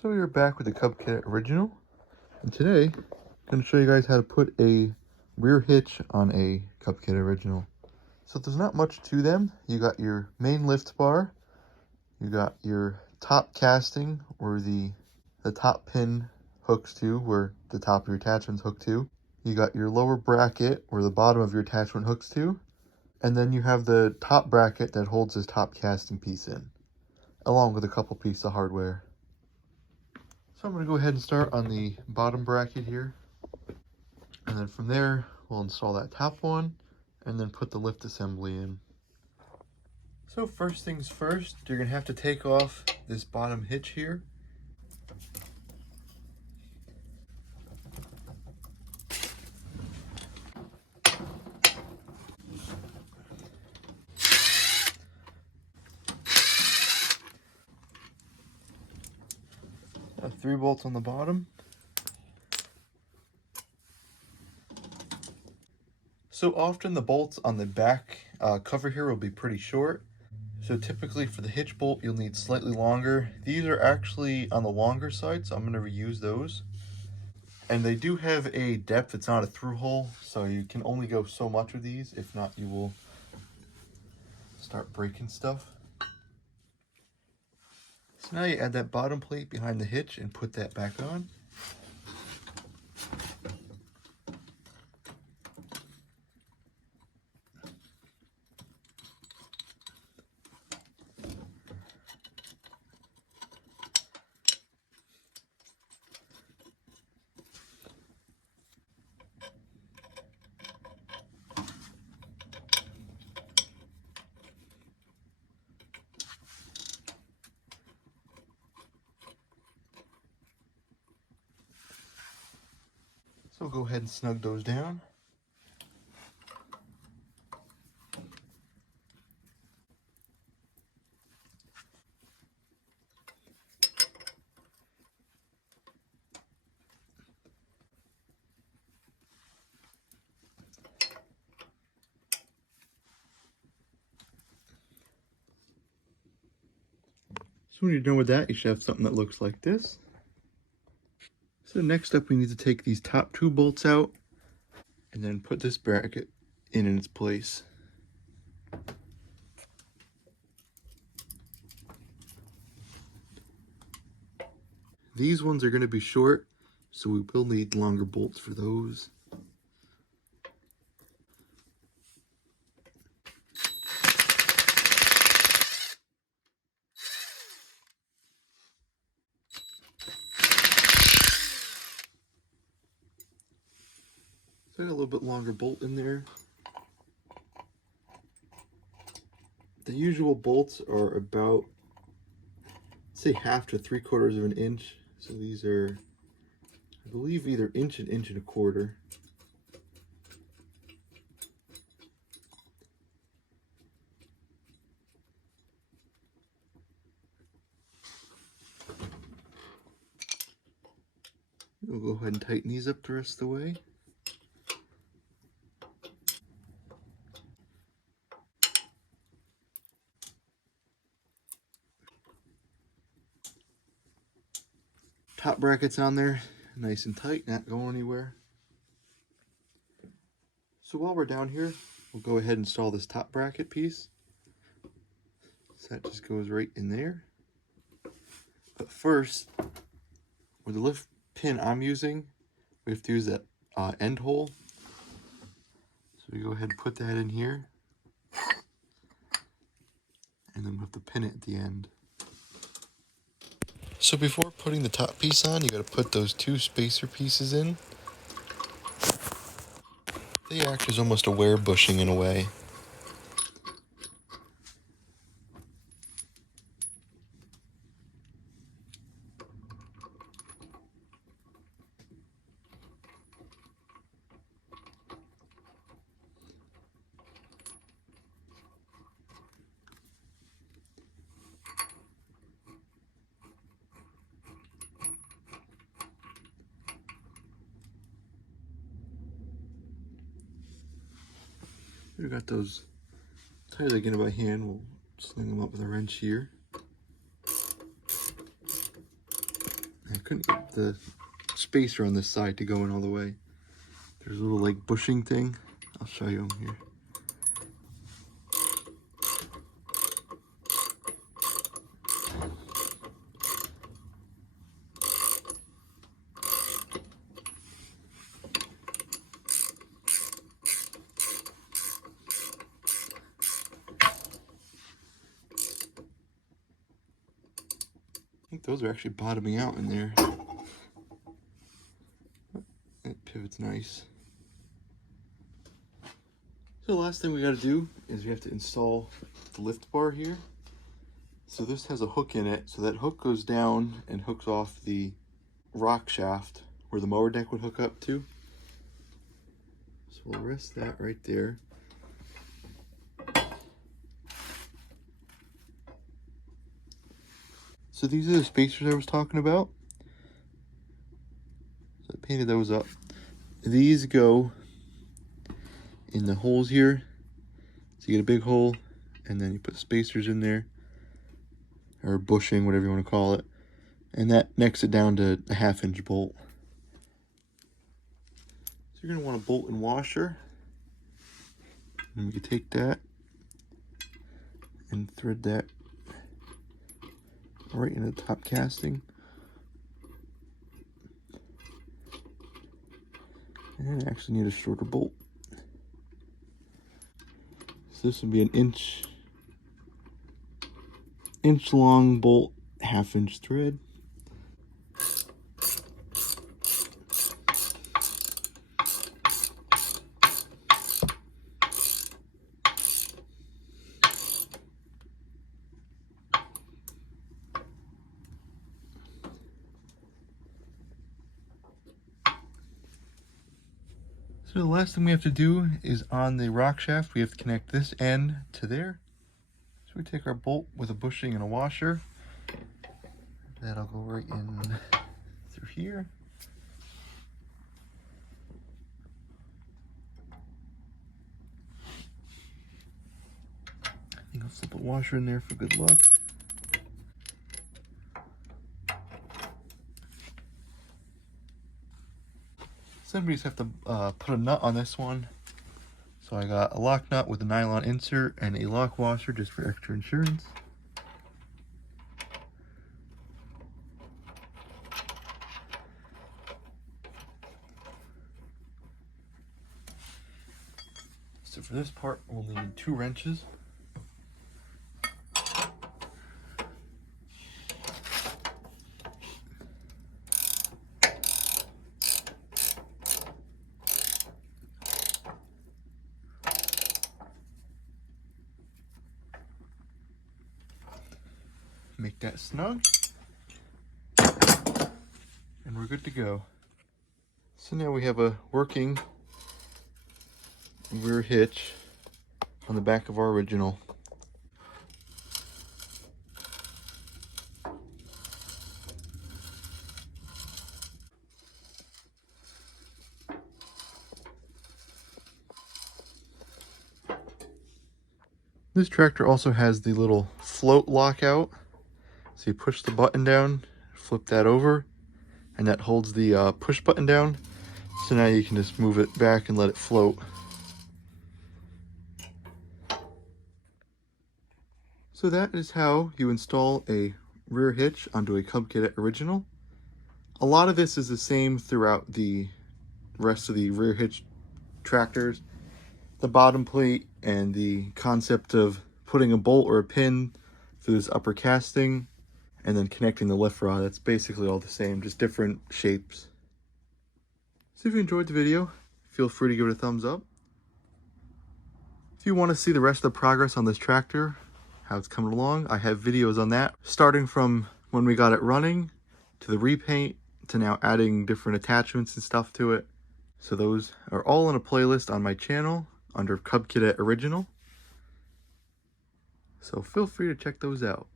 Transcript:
So we're back with the Cub Cadet original, and today I'm going to show you guys how to put a rear hitch on a Cub Cadet original. So there's not much to them. You got your main lift bar, you got your top casting where the top pin hooks to, where the top of your attachment's hooked to. You got your lower bracket where the bottom of your attachment hooks to, and then you have the top bracket that holds this top casting piece in, along with a couple pieces of hardware. So I'm going to go ahead and start on the bottom bracket here, and then from there we'll install that top one and then put the lift assembly in. So first things first, you're going to have to take off this bottom hitch here. Got 3 bolts on the bottom. So often the bolts on the back cover here will be pretty short. So typically for the hitch bolt, you'll need slightly longer. These are actually on the longer side, so I'm going to reuse those. And they do have a depth, it's not a through hole, so you can only go so much with these. If not, you will start breaking stuff. So now you add that bottom plate behind the hitch and put that back on. So we'll go ahead and snug those down. So when you're done with that, you should have something that looks like this. So next up, we need to take these top 2 bolts out and then put this bracket in its place. These ones are going to be short, so we will need longer bolts for those. So I got a little bit longer bolt in there. The usual bolts are about, say, 1/2 to 3/4 of an inch. So these are, I believe, either inch and 1.25 inches. We'll go ahead and tighten these up the rest of the way. Top bracket's on there, nice and tight, not going anywhere. So while we're down here, we'll go ahead and install this top bracket piece. So that just goes right in there. But first, with the lift pin I'm using, we have to use that end hole. So we go ahead and put that in here. And then we'll have to pin it at the end. So before putting the top piece on, you got to put those 2 spacer pieces in. They act as almost a wear bushing in a way. We got those tied again by hand. We'll sling them up with a wrench here. couldn't get the spacer on this side to go in all the way. There's a little like bushing thing. I'll show you them here. I think those are actually bottoming out in there. That pivot's nice. So the last thing we got to do is we have to install the lift bar here. So this has a hook in it, so that hook goes down and hooks off the rock shaft where the mower deck would hook up to. So we'll rest that right there. So these are the spacers I was talking about. So I painted those up. These go in the holes here. So you get a big hole, and then you put spacers in there, or bushing, whatever you want to call it. And that necks it down to a 1/2 inch bolt. So you're going to want a bolt and washer. And we can take that and thread that right in the top casting. And I actually need a shorter bolt. So this would be an inch long bolt, 1/2 inch thread. So the last thing we have to do is on the rock shaft, we have to connect this end to there. So we take our bolt with a bushing and a washer. That'll go right in through here. I think I'll slip a washer in there for good luck. So then we just have to put a nut on this one. So I got a lock nut with a nylon insert and a lock washer just for extra insurance. So for this part, we'll need 2 wrenches. Make that snug, and we're good to go. So now we have a working rear hitch on the back of our original. This tractor also has the little float lockout. So you push the button down, flip that over, and that holds the push button down. So now you can just move it back and let it float. So that is how you install a rear hitch onto a Cub Cadet original. A lot of this is the same throughout the rest of the rear hitch tractors. The bottom plate and the concept of putting a bolt or a pin through this upper casting and then connecting the lift rod, that's basically all the same, just different shapes. So if you enjoyed the video, feel free to give it a thumbs up. If you want to see the rest of the progress on this tractor, how it's coming along, I have videos on that, starting from when we got it running, to the repaint, to now adding different attachments and stuff to it. So those are all in a playlist on my channel under Cub Cadet Original. So feel free to check those out.